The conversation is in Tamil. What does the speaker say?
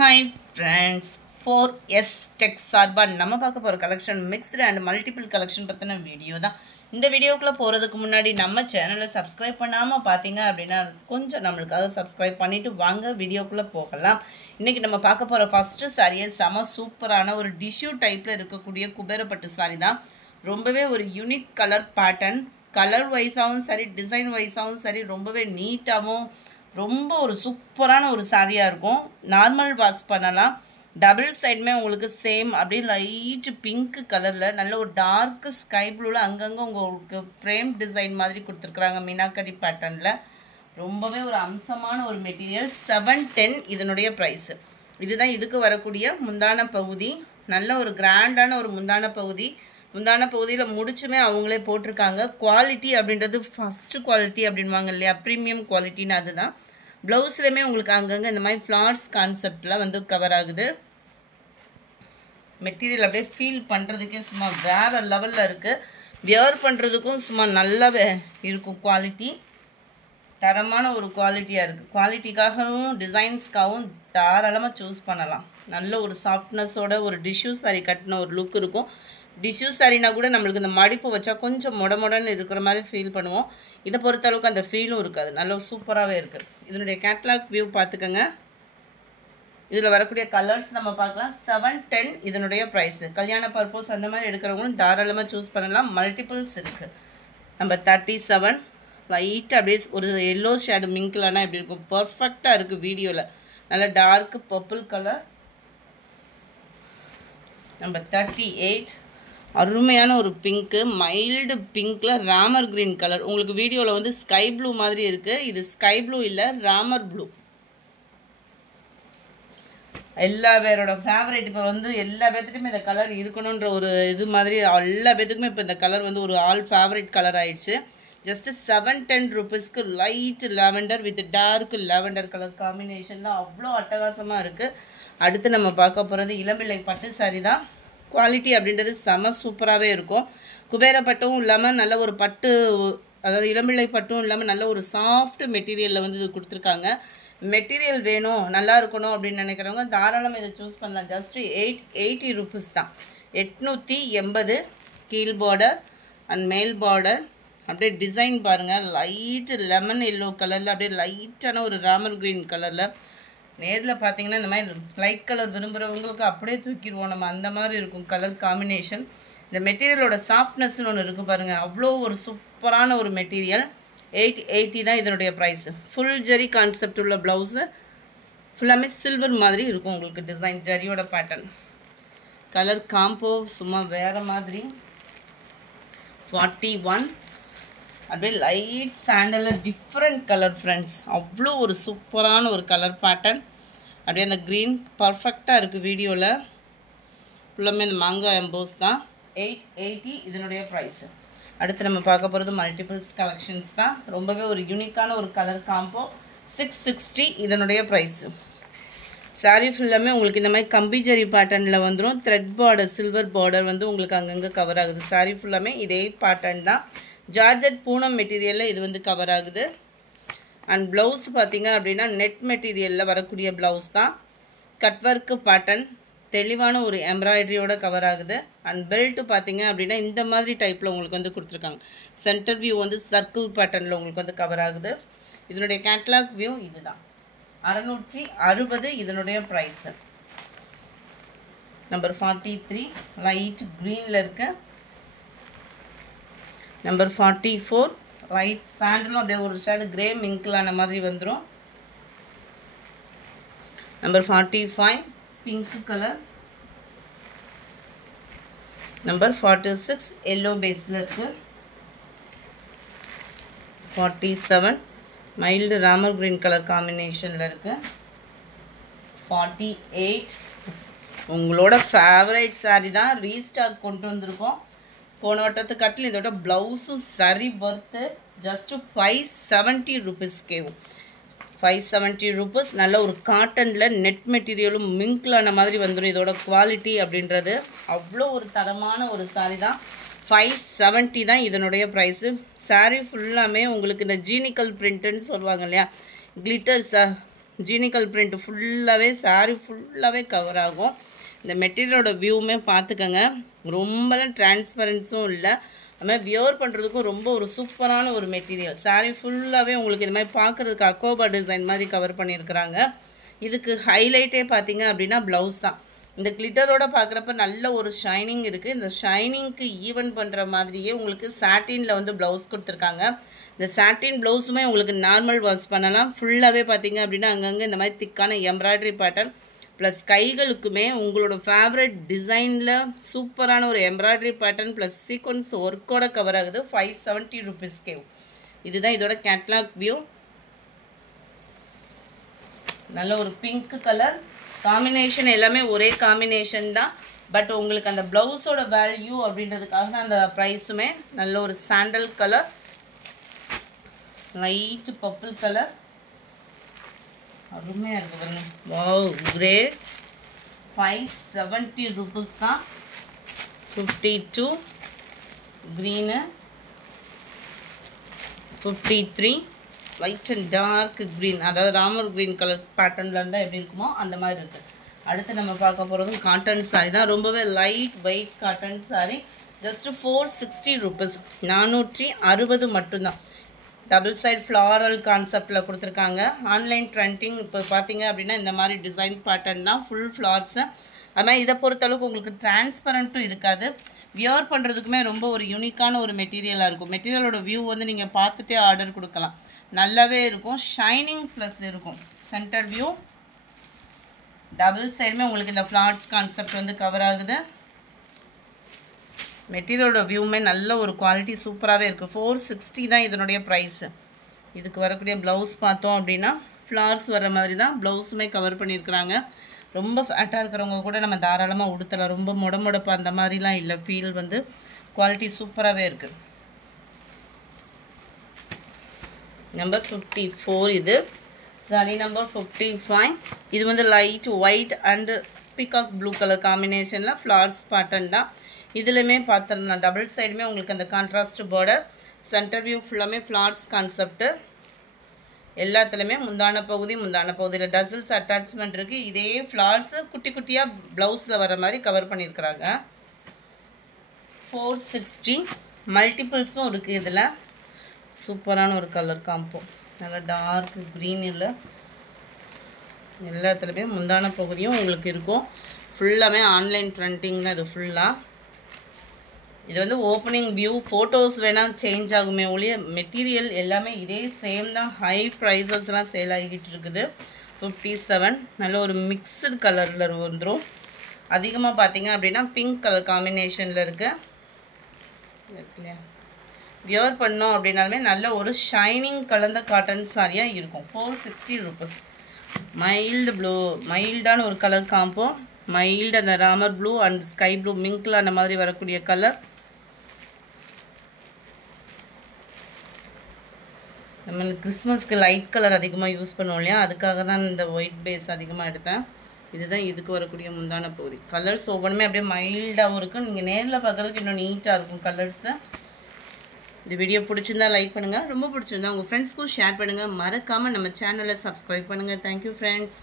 Hi friends, 4S Tech சார்பா நம்ம பார்க்க போற collection mixed and multiple collection பத்தின வீடியோ தான். இந்த வீடியோக்குள்ள போறதுக்கு முன்னாடி நம்ம சேனலை சப்ஸ்கிரைப் பண்ணாம பாத்தீங்க அப்படின்னா கொஞ்சம் நம்மளுக்காக சப்ஸ்கிரைப் பண்ணிட்டு வாங்க வீடியோக்குள்ள போகலாம். இன்னைக்கு நம்ம பார்க்க போற ஃபர்ஸ்ட் சாரியே செம சூப்பரான ஒரு டிஷ்யூ டைப்ல இருக்கக்கூடிய குபேரப்பட்டு சாரி தான். ரொம்பவே ஒரு யூனிக் கலர் பேட்டர்ன், கலர் வைஸாவும் சரி டிசைன் வைஸாவும் சரி ரொம்பவே நீட்டாவும் ரொம்ப ஒரு சூப்பரான ஒரு சாரியா இருக்கும். நார்மல் வாஷ் பண்ணலாம். டபுள் சைடுமே உங்களுக்கு சேம் அப்படியே லைட் பிங்க் கலர்ல நல்ல ஒரு டார்க் ஸ்கை ப்ளூல அங்கங்க உங்களுக்கு ஃப்ரேம் டிசைன் மாதிரி கொடுத்துருக்குறாங்க மீனாக்கரி பேட்டர்ன்ல. ரொம்பவே ஒரு அம்சமான ஒரு மெட்டீரியல். 710 இதனுடைய ப்ரைஸ். இதுதான் இதுக்கு வரக்கூடிய முந்தான பகுதி. நல்ல ஒரு கிராண்டான ஒரு முந்தான பகுதி. முந்தான பகுதியில் முடிச்சுமே அவங்களே போட்டிருக்காங்க. குவாலிட்டி அப்படின்றது ஃபர்ஸ்ட் குவாலிட்டி அப்படின்வாங்க இல்லையா, ப்ரீமியம் குவாலிட்டின்னு அதுதான். ப்ளவுஸ்லையுமே உங்களுக்கு அங்கங்கே இந்த மாதிரி ஃப்ளார்ஸ் கான்செப்டில் வந்து கவர் ஆகுது. மெட்டீரியல் அப்படியே ஃபீல் பண்ணுறதுக்கே சும்மா வேறு லெவலில் இருக்குது. வியர் பண்ணுறதுக்கும் சும்மா நல்லாவே இருக்கும். குவாலிட்டி தரமான ஒரு குவாலிட்டியாக இருக்குது. குவாலிட்டிக்காகவும் டிசைன்ஸ்க்காகவும் தாராளமாக சூஸ் பண்ணலாம். நல்ல ஒரு சாஃப்ட்னஸோட ஒரு டிஷ்யூ சாரி கட்டின ஒரு லுக் இருக்கும். டிஷ்யூ சாரினா கூட நம்மளுக்கு இந்த மடிப்பு வச்சா கொஞ்சம் மொடன்னு இருக்கிற மாதிரி ஃபீல் பண்ணுவோம். இதை பொறுத்த அளவுக்கு அந்த ஃபீலும் இருக்காது. நல்ல சூப்பராகவே இருக்குது. இதனுடைய கேட்லாக் வியூ பார்த்துக்கோங்க. இதில் வரக்கூடிய கலர்ஸ் நம்ம பார்க்கலாம். 710 இதனுடைய ப்ரைஸு. கல்யாண பர்பஸ் அந்த மாதிரி எடுக்கிறவங்களும் தாராளமாக சூஸ் பண்ணலாம். மல்டிபிள்ஸ் இருக்குது. நம்ம 37 லைட் அப்படியே ஒரு எல்லோ ஷேடு மிங்க்லனா எப்படி இருக்கும், பர்ஃபெக்டாக இருக்குது வீடியோவில். நல்ல டார்க் பர்பிள் கலர். நம்ம 38 அருமையான ஒரு பிங்க்கு, மைல்டு பிங்க்ல ராமர் கிரீன் கலர். உங்களுக்கு வீடியோவில் வந்து ஸ்கை ப்ளூ மாதிரி இருக்கு. இது ஸ்கை ப்ளூ இல்லை, ராமர் ப்ளூ. எல்லா பேரோட ஃபேவரேட். இப்போ வந்து எல்லா பேர்த்துக்குமே இந்த கலர் இருக்கணுன்ற ஒரு இது மாதிரி எல்லா பேர்த்துக்குமே இப்போ இந்த கலர் வந்து ஒரு ஆல் ஃபேவரேட் கலர் ஆயிடுச்சு. ஜஸ்ட் 710 ருபீஸ்க்கு light lavender with dark lavender colour combination தான் அவ்வளோ அட்டகாசமாக இருக்குது. அடுத்து நம்ம பார்க்க போகிறது இளம்பிள்ளை பட்டு சாரி தான். குவாலிட்டி அப்படின்றது செம சூப்பராகவே இருக்கும். குபேர பட்டும் இல்லாமல் நல்ல ஒரு பட்டு, அதாவது இளம்பிள்ளை பட்டும் இல்லாமல் நல்ல ஒரு சாஃப்ட் மெட்டீரியலில் வந்து இது கொடுத்துருக்காங்க. மெட்டீரியல் வேணும் நல்லா இருக்கணும் அப்படின்னு நினைக்கிறவங்க தாராளமாக இதை சூஸ் பண்ணலாம். ஜஸ்ட் 880 ருபீஸ் தான். 880. கீழ் பார்டர் அண்ட் மேல் பார்டர். அப்படியே டிசைன் பாருங்கள். லைட்டு லெமன் எல்லோ கலரில் அப்படியே லைட்டான ஒரு ராமர் கிரீன் கலரில். நேரில் பார்த்தீங்கன்னா இந்த மாதிரி லைட் கலர் விரும்புகிறவங்களுக்கு அப்படியே தூக்கிடுவோம் நம்ம, அந்த மாதிரி இருக்கும் கலர் காம்பினேஷன். இந்த மெட்டீரியலோட சாஃப்ட்னஸ்ன்னு ஒன்று இருக்குது பாருங்கள். அவ்வளோ ஒரு சூப்பரான ஒரு மெட்டீரியல். 880 தான் இதனுடைய ப்ரைஸ். ஃபுல் ஜரி கான்செப்ட் உள்ள ப்ளவுஸு. ஃபுல்லாமே சில்வர் மாதிரி இருக்கும் உங்களுக்கு டிசைன், ஜரியோட பேட்டர்ன். கலர் காம்போ சும்மா வேறு மாதிரி. 41 அப்படியே லைட் சாண்டலில் டிஃப்ரெண்ட் கலர் ஃப்ரெண்ட்ஸ். அவ்வளோ ஒரு சூப்பரான ஒரு கலர் பேட்டர்ன். அப்படியே அந்த க்ரீன் பர்ஃபெக்டாக இருக்குது வீடியோவில். ஃபுல்லாமே இந்த மாங்காய் எம்போஸ் தான். 880 இதனுடைய ப்ரைஸு. அடுத்து நம்ம பார்க்க போகிறது மல்டிபிள்ஸ் கலெக்ஷன்ஸ் தான். ரொம்பவே ஒரு யூனிக்கான ஒரு கலர் காம்போ. 660 இதனுடைய ப்ரைஸு. சாரீ ஃபுல்லாமே உங்களுக்கு இந்த மாதிரி கம்பி ஜரி பேட்டர்னில் வந்துடும். த்ரெட் பார்டர், சில்வர் பார்டர் வந்து உங்களுக்கு அங்கங்கே கவர் ஆகுது. சாரீ ஃபுல்லாமே இதே பேட்டர்ன் தான். ஜார்ஜெட் பூனம் மெட்டீரியலில் இது வந்து கவர் ஆகுது. அண்ட் ப்ளவுஸ் பார்த்தீங்க அப்படின்னா நெட் மெட்டீரியலில் வரக்கூடிய ப்ளவுஸ் தான். கட் ஒர்க்கு பேட்டர்ன், தெளிவான ஒரு எம்ப்ராய்டரியோட கவர் ஆகுது. அண்ட் பெல்ட்டு பார்த்தீங்க அப்படின்னா இந்த மாதிரி டைப்பில் உங்களுக்கு வந்து கொடுத்துருக்காங்க. சென்டர் வியூ வந்து சர்க்கிள் பேட்டர்னில் உங்களுக்கு வந்து கவர் ஆகுது. இதனுடைய கேட்லாக் வியூ இதுதான். 660 இதனுடைய ப்ரைஸு. நம்பர் 43 லைட் க்ரீனில் இருக்கு. நம்பர் 44 ரைட் சாண்டலும் அப்படியே ஒரு ஷேடு கிரே மிங்க்லான மாதிரி வந்துடும். Number 45 pink colour. Number 46 yellow பேஸில் இருக்கு. 47 மைல்டு ராமர் கிரீன் கலர் காம்பினேஷனில் இருக்கு. 48 உங்களோட ஃபேவரட் சாரி தான். ரீஸ்டாக் கொண்டு வந்திருக்கோம். போன வட்டத்து கட்டில் இதோட ப்ளவுஸும் சரி ஒர்த்து. ஜஸ்ட்டு 570 ருபீஸ் கேவும். 570 ருபீஸ். நல்ல ஒரு காட்டனில் நெட் மெட்டீரியலும் மிங்க்லான மாதிரி வந்துடும். இதோட குவாலிட்டி அப்படின்றது அவ்வளோ ஒரு தரமான ஒரு சாரி தான். 570 தான் இதனுடைய ப்ரைஸு. சாரீ ஃபுல்லாமே உங்களுக்கு இந்த ஜீனிக்கல் பிரிண்ட்டுன்னு சொல்லுவாங்க இல்லையா, கிளிட்டர்ஸாக ஜீனிக்கல் பிரிண்ட் ஃபுல்லாகவே சாரீ ஃபுல்லாகவே கவர் ஆகும். இந்த மெட்டீரியலோட வியூவுமே பார்த்துக்கங்க, ரொம்பலாம் டிரான்ஸ்பரன்ஸும் இல்லை, அதுமாதிரி வியர் பண்ணுறதுக்கும் ரொம்ப ஒரு சூப்பரான ஒரு மெட்டீரியல். சாரீ ஃபுல்லாகவே உங்களுக்கு இது மாதிரி பார்க்குறதுக்கு அக்கோபா டிசைன் மாதிரி கவர் பண்ணியிருக்கிறாங்க. இதுக்கு ஹைலைட்டே பார்த்தீங்க அப்படின்னா ப்ளவுஸ் தான். இந்த கிளிட்டரோட பார்க்குறப்ப நல்ல ஒரு ஷைனிங் இருக்குது. இந்த ஷைனிங்க்கு ஈவன் பண்ணுற மாதிரியே உங்களுக்கு சாட்டினில் வந்து ப்ளவுஸ் கொடுத்துருக்காங்க. இந்த சாட்டின் ப்ளவுஸுமே உங்களுக்கு நார்மல் வாஷ் பண்ணலாம். ஃபுல்லாகவே பார்த்தீங்க அப்படின்னா அங்கங்கே இந்த மாதிரி திக்கான எம்ப்ராய்டரி பேட்டர்ன் ப்ளஸ் கைகளுக்குமே உங்களோட ஃபேவரட் டிசைனில் சூப்பரான ஒரு எம்ப்ராய்டரி பேட்டர்ன் ப்ளஸ் சீக்வன்ஸ் ஒர்க்கோட கவர் ஆகுது. 570 rupeesக்கே. இதுதான் இதோட கேட்லாக் வியூ. நல்ல ஒரு பிங்க் கலர் காம்பினேஷன், எல்லாமே ஒரே காம்பினேஷன் தான். பட் உங்களுக்கு அந்த ப்ளவுஸோட வேல்யூ அப்படின்றதுக்காக தான் அந்த ப்ரைஸுமே. நல்ல ஒரு sandal colour, light purple colour, அருமையாக இருக்குது பாருங்க. Wow, grey. 570 rupees தான். 52 green, 53 light and dark green, அதாவது ராமர் க்ரீன் கலர் பேட்டர்னில் இருந்தால் எப்படி இருக்குமோ அந்த மாதிரி இருக்குது. அடுத்து நம்ம பார்க்க போகிறதும் காட்டன் சாரீ தான். ரொம்பவே light weight cotton sari. Just 460 rupees, 460 மட்டும்தான். டபுள் சைட் ஃப்ளாரல் கான்செப்டில் கொடுத்துருக்காங்க. ஆன்லைன் ட்ரெண்டிங் இப்போ பார்த்தீங்க அப்படின்னா இந்த மாதிரி டிசைன் பேட்டர்ன் தான், ஃபுல் ஃப்ளார்ஸு. அது மாதிரி இதை பொறுத்தளவுக்கு உங்களுக்கு டிரான்ஸ்பரண்ட்டும் இருக்காது. வியர் பண்ணுறதுக்குமே ரொம்ப ஒரு யூனிக்கான ஒரு மெட்டீரியலாக இருக்கும். மெட்டீரியலோட வியூ வந்து நீங்கள் பார்த்துட்டே ஆர்டர் கொடுக்கலாம். நல்லாவே இருக்கும், ஷைனிங் ப்ளஸ் இருக்கும். சென்டர் வியூ டபுள் சைடுமே உங்களுக்கு இந்த ஃப்ளார்ஸ் கான்செப்ட் வந்து கவர் ஆகுது. மெட்டீரியலோட வியூமே நல்ல ஒரு குவாலிட்டி சூப்பராகவே இருக்குது. 460 தான் இதனுடைய ப்ரைஸு. இதுக்கு வரக்கூடிய ப்ளவுஸ் பார்த்தோம் அப்படின்னா ஃப்ளார்ஸ் வர மாதிரி தான் ப்ளவுஸுமே கவர் பண்ணியிருக்கிறாங்க. ரொம்ப ஃபேட்டாக இருக்கிறவங்க கூட நம்ம தாராளமாக உடுத்தலாம். ரொம்ப முடமுடப்பு அந்த மாதிரிலாம் இல்லை, ஃபீல் வந்து குவாலிட்டி சூப்பராகவே இருக்குது. நம்பர் 54 இது. Sorry number 55. இது வந்து light white and peacock blue colour காம்பினேஷனில் ஃப்ளார்ஸ் பேட்டர்ன் தான். இதுலையுமே பார்த்துருந்தோம் டபுள் சைடுமே உங்களுக்கு அந்த கான்ட்ராஸ்ட் பார்டர். சென்டர் வியூ ஃபுல்லாமே ஃப்ளார்ஸ் கான்செப்ட்டு. எல்லாத்துலேயுமே முந்தான பகுதியில் டசில்ஸ் அட்டாச்மெண்ட் இருக்குது. இதே ஃப்ளார்ஸு குட்டி குட்டியாக ப்ளவுஸில் வர மாதிரி கவர் பண்ணியிருக்கிறாங்க. 460. மல்டிபிள்ஸும் இருக்குது இதில். சூப்பரான ஒரு கலர் காம்போ, நல்லா டார்க் க்ரீன். இல்லை எல்லாத்துலேயுமே முந்தான பகுதியும் உங்களுக்கு இருக்கும். ஃபுல்லாமே ஆன்லைன் ட்ரெண்டிங் தான் இது ஃபுல்லாக. இது வந்து ஓப்பனிங் வியூ, ஃபோட்டோஸ் வேணால் சேஞ்ச் ஆகுமே ஒழிய மெட்டீரியல் எல்லாமே இதே சேம் தான். ஹை ப்ரைஸஸ்லாம் சேல் ஆகிக்கிட்டு இருக்குது. 57. நல்ல ஒரு மிக்சடு கலரில் வந்துடும். அதிகமாக பார்த்தீங்க அப்படின்னா பிங்க் கலர் காம்பினேஷனில் இருக்குது இல்லையா. வியர் பண்ணோம் அப்படின்னாலுமே நல்ல ஒரு ஷைனிங் கலந்த காட்டன் சாரியாக இருக்கும். 460 rupees. மைல்டு ப்ளூ, மைல்டான ஒரு கலர் காம்போ. மைல்டு அந்த Ramar blue and sky blue mingle அந்த மாதிரி வரக்கூடிய கலர். நம்ம கிறிஸ்மஸ்க்கு லைட் கலர் அதிகமாக யூஸ் பண்ணுவோம் இல்லையா, அதுக்காக தான் இந்த ஒயிட் பேஸ் அதிகமாக எடுத்தேன். இதுதான் இதுக்கு வரக்கூடிய முந்தான பகுதி. கலர்ஸ் ஒவ்வொன்றுமே அப்படியே மைல்டாகவும் இருக்கும். நீங்கள் நேரில் பார்க்குறதுக்கு இன்னும் நீட்டாக இருக்கும் கலர்ஸு. இந்த வீடியோ பிடிச்சிருந்தா லைக் பண்ணுங்கள், ரொம்ப பிடிச்சிருந்தா உங்கள் ஃப்ரெண்ட்ஸ்க்கும் ஷேர் பண்ணுங்கள். மறக்காமல் நம்ம சேனலை சப்ஸ்கிரைப் பண்ணுங்கள். Thank you friends.